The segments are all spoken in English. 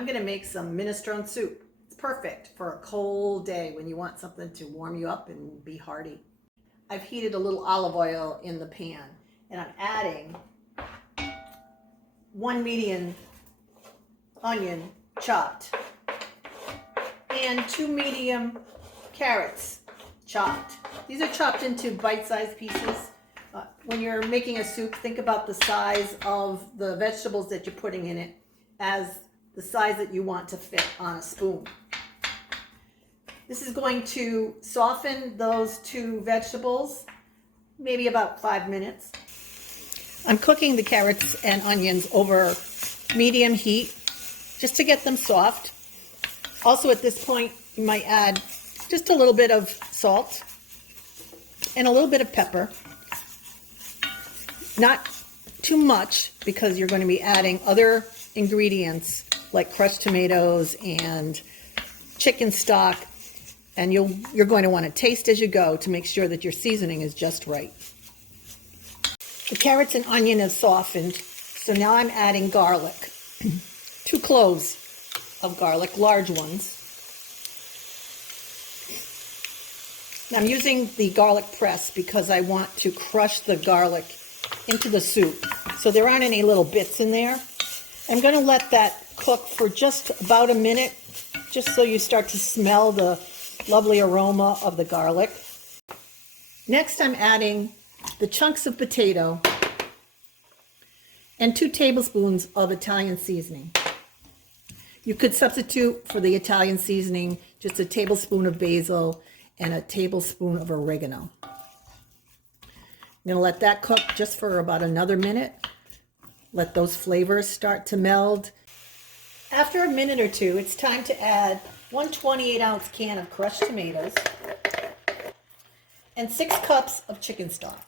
I'm gonna make some minestrone soup. It's perfect for a cold day when you want something to warm you up and be hearty. I've heated a little olive oil in the pan and I'm adding 1 medium onion chopped and 2 medium carrots chopped. These are chopped into bite-sized pieces. When you're making a soup, think about the size of the vegetables that you're putting in it as the size that you want to fit on a spoon. This is going to soften those 2 vegetables, maybe about 5 minutes. I'm cooking the carrots and onions over medium heat just to get them soft. Also at this point, you might add just a little bit of salt and a little bit of pepper. Not too much because you're going to be adding other ingredients like crushed tomatoes and chicken stock, and you're going to want to taste as you go to make sure that your seasoning is just right. The carrots and onion have softened, so now I'm adding garlic. 2 cloves of garlic, large ones. I'm using the garlic press because I want to crush the garlic into the soup so there aren't any little bits in there. I'm going to let that cook for just about a minute, just so you start to smell the lovely aroma of the garlic. Next, I'm adding the chunks of potato and 2 tablespoons of Italian seasoning. You could substitute for the Italian seasoning just a tablespoon of basil and a tablespoon of oregano. I'm going to let that cook just for about another minute. Let those flavors start to meld. After a minute or 2, it's time to add 1 28-ounce can of crushed tomatoes and 6 cups of chicken stock.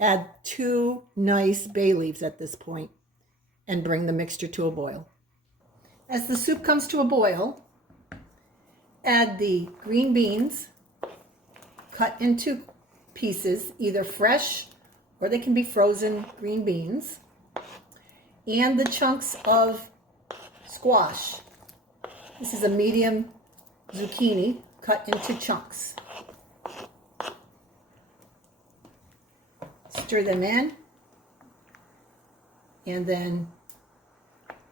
Add 2 nice bay leaves at this point and bring the mixture to a boil. As the soup comes to a boil, add the green beans cut into pieces, either fresh or they can be frozen green beans, and the chunks of squash. This is a medium zucchini cut into chunks. Stir them in and then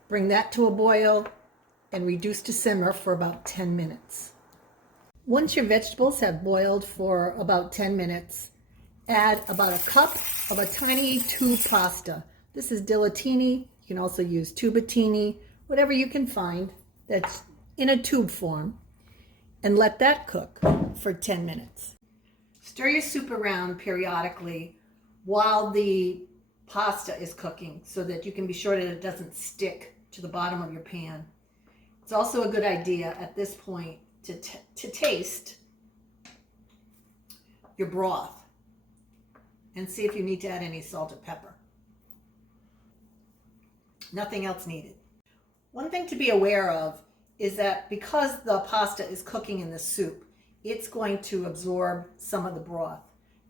bring that to a boil and reduce to simmer for about 10 minutes. Once your vegetables have boiled for about 10 minutes, add about a cup of a tiny tube pasta. This is ditalini. You can also use tubettini, whatever you can find that's in a tube form, and let that cook for 10 minutes. Stir your soup around periodically while the pasta is cooking so that you can be sure that it doesn't stick to the bottom of your pan. It's also a good idea at this point to taste your broth and see if you need to add any salt or pepper. Nothing else needed. One thing to be aware of is that because the pasta is cooking in the soup, it's going to absorb some of the broth.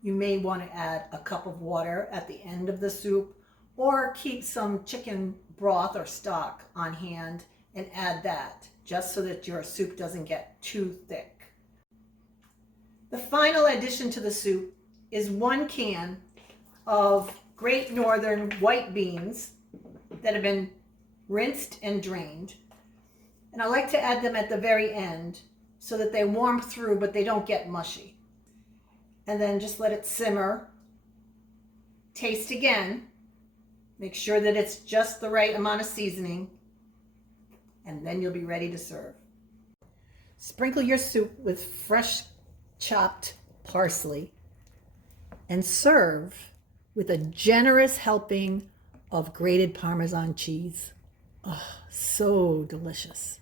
You may want to add a cup of water at the end of the soup, or keep some chicken broth or stock on hand and add that, just so that your soup doesn't get too thick. The final addition to the soup is 1 can of Great Northern white beans that have been rinsed and drained. And I like to add them at the very end so that they warm through but they don't get mushy. And then just let it simmer. Taste again. Make sure that it's just the right amount of seasoning, and then you'll be ready to serve. Sprinkle your soup with fresh chopped parsley and serve with a generous helping of grated Parmesan cheese. Oh, so delicious.